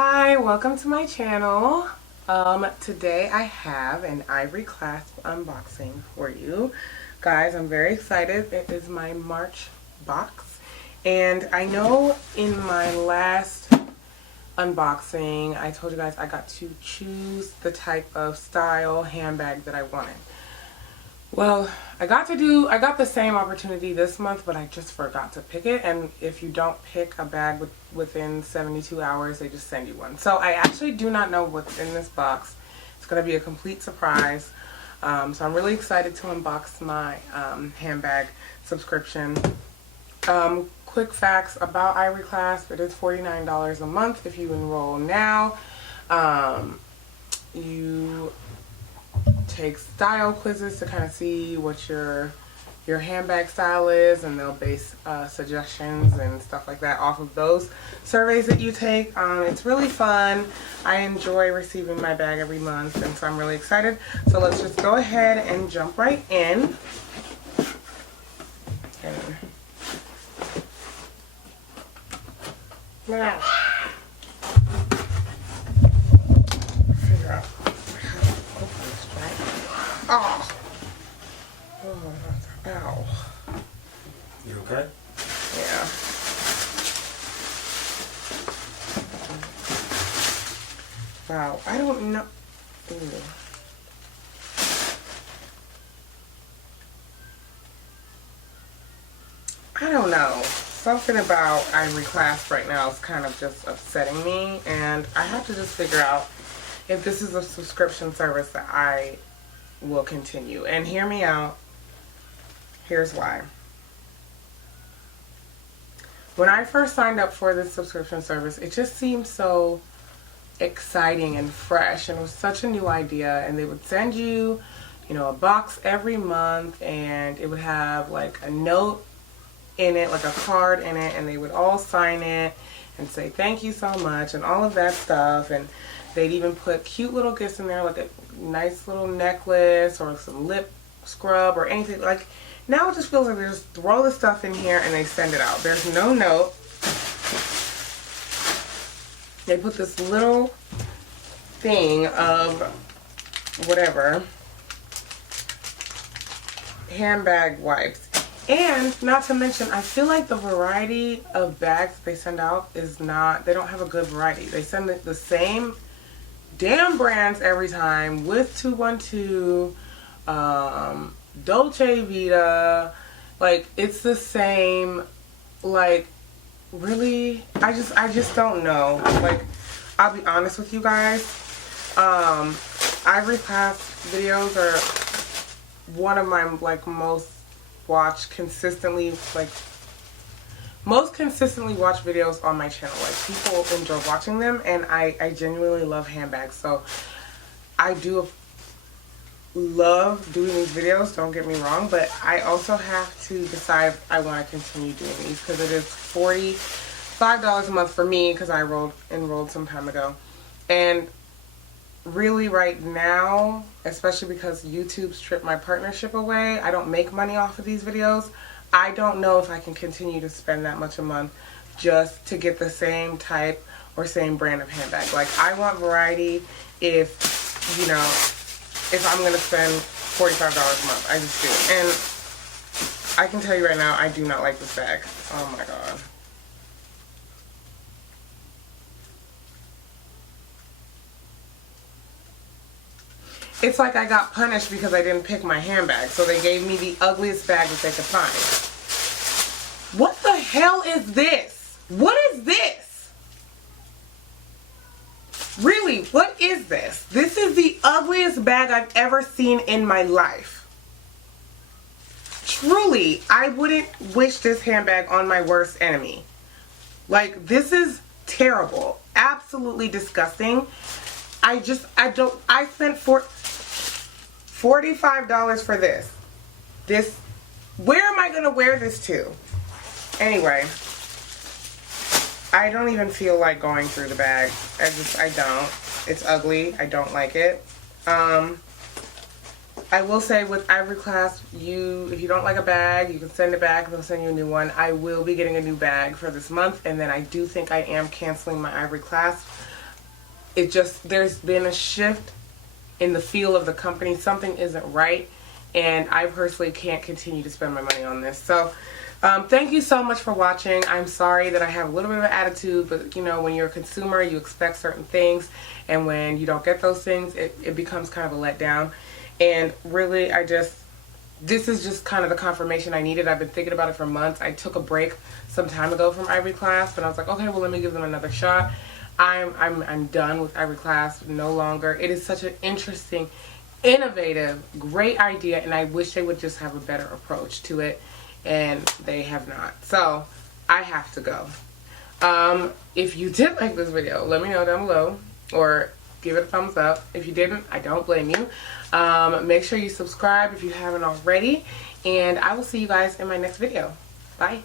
Hi, welcome to my channel. Today I have an Ivory Clasp unboxing for you. Guys, I'm very excited. It is my March box. And I know in my last unboxing, I told you guys I got to choose the type of style handbag that I wanted. Well, I got the same opportunity this month, but I just forgot to pick it. And if you don't pick a bag within 72 hours, they just send you one. So I actually do not know what's in this box. It's going to be a complete surprise. So I'm really excited to unbox my handbag subscription. Quick facts about Ivory Clasp. It is $49 a month if you enroll now. You take style quizzes to kind of see what your handbag style is, and they'll base suggestions and stuff like that off of those surveys that you take. It's really fun. I enjoy receiving my bag every month, and so I'm really excited. So let's just go ahead and jump right in. Now, figure out how to open this bag. Oh, ow. You okay? Yeah. Wow, I don't know. Ooh. I don't know. Something about Ivory Clasp right now is kind of just upsetting me, and I have to just figure out if this is a subscription service that I will continue. And hear me out. Here's why. When I first signed up for this subscription service, it just seemed so exciting and fresh, and it was such a new idea. And they would send you, a box every month, and it would have like a note in it, like a card in it, and they would all sign it and say thank you so much and all of that stuff. And they'd even put cute little gifts in there, like a nice little necklace or some lip scrub or anything. Like, now it just feels like they just throw the stuff in here and they send it out. There's no note. They put this little thing of whatever, handbag wipes. And not to mention, I feel like the variety of bags they send out is not, they don't have a good variety. They send the same damn brands every time with 212, Dolce Vita. Like, it's the same. Like, really? I just don't know. Like, I'll be honest with you guys. Ivory Clasp videos are one of my most consistently watched videos on my channel. Like, people enjoy watching them, and I genuinely love handbags. So I do love doing these videos, don't get me wrong, but I also have to decide if I want to continue doing these, because it is $45 a month for me, because I enrolled some time ago. And really right now, especially because YouTube stripped my partnership away, I don't make money off of these videos. I don't know if I can continue to spend that much a month just to get the same type or same brand of handbag. Like, I want variety. If I'm going to spend $45 a month, I just do. And I can tell you right now, I do not like this bag. Oh my god. It's like I got punished because I didn't pick my handbag, so they gave me the ugliest bag that they could find. What the hell is this? What is this? Really, what is this? This is the ugliest bag I've ever seen in my life. Truly, I wouldn't wish this handbag on my worst enemy. Like, this is terrible. Absolutely disgusting. I spent $45 for this. Where am I going to wear this to? Anyway, I don't even feel like going through the bag. I don't. It's ugly. I don't like it. I will say with Ivory Clasp, if you don't like a bag, you can send it back. They'll send you a new one. I will be getting a new bag for this month, and then I do think I am canceling my Ivory Clasp there's been a shift in the feel of the company. Something isn't right, and I personally can't continue to spend my money on this. So thank you so much for watching. I'm sorry that I have a little bit of an attitude, but you know, when you're a consumer, you expect certain things, and when you don't get those things, it becomes kind of a letdown. And really, this is just kind of the confirmation I needed. I've been thinking about it for months. I took a break some time ago from Ivory Clasp, and I was like, okay, well, let me give them another shot. I'm done with Ivory Clasp, no longer. It is such an interesting, innovative, great idea, and I wish they would just have a better approach to it, and they have not. So I have to go. If you did like this video, let me know down below, or give it a thumbs up. If you didn't, I don't blame you. Make sure you subscribe if you haven't already, and I will see you guys in my next video. Bye.